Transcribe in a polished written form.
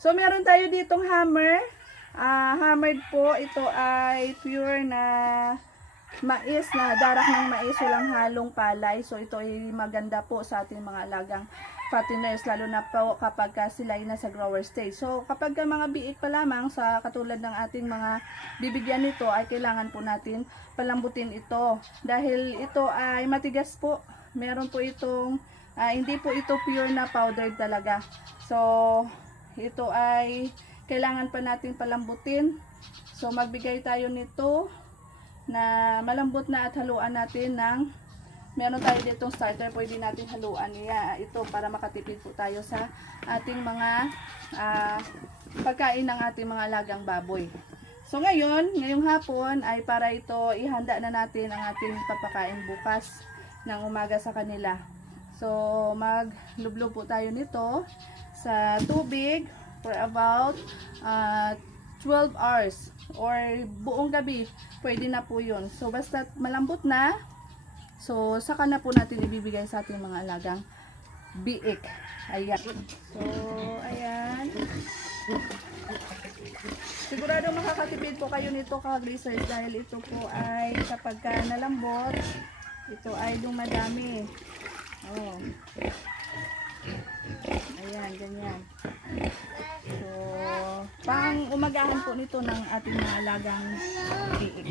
So, meron tayo ditong hammer. Hammered po. Ito ay pure na mais, na darak ng mais, walang halong palay. So, ito ay maganda po sa ating mga alagang fatteners, lalo na po kapag sila ay nasa grower stage. So, kapag mga biik pa lamang, sa katulad ng ating mga bibigyan nito, ay kailangan po natin palambutin ito. Dahil ito ay matigas po. Meron po itong, hindi po ito pure na powder talaga. So, ito ay kailangan pa natin palambutin. So, magbigay tayo nito na malambot na at haluan natin ng, meron tayo ditong starter, pwede natin haluan ito para makatipid po tayo sa ating mga pagkain ng ating mga alagang baboy. So ngayong hapon ay para ito ihanda na natin ang ating papakain bukas ng umaga sa kanila. So maglublob po tayo nito sa tubig for about 12 hours or buong gabi, pwede na po yun. So basta malambot na, so saka na po natin ibibigay sa ating mga alagang biik. Ayan. So ayan, siguradong makakatipid po kayo nito, ka-grazers, dahil ito po ay kapag nalambot, ito ay dumadami. Oh. Ayan, ganyan. So, pang umagahan po nito ng ating mga alagang biik.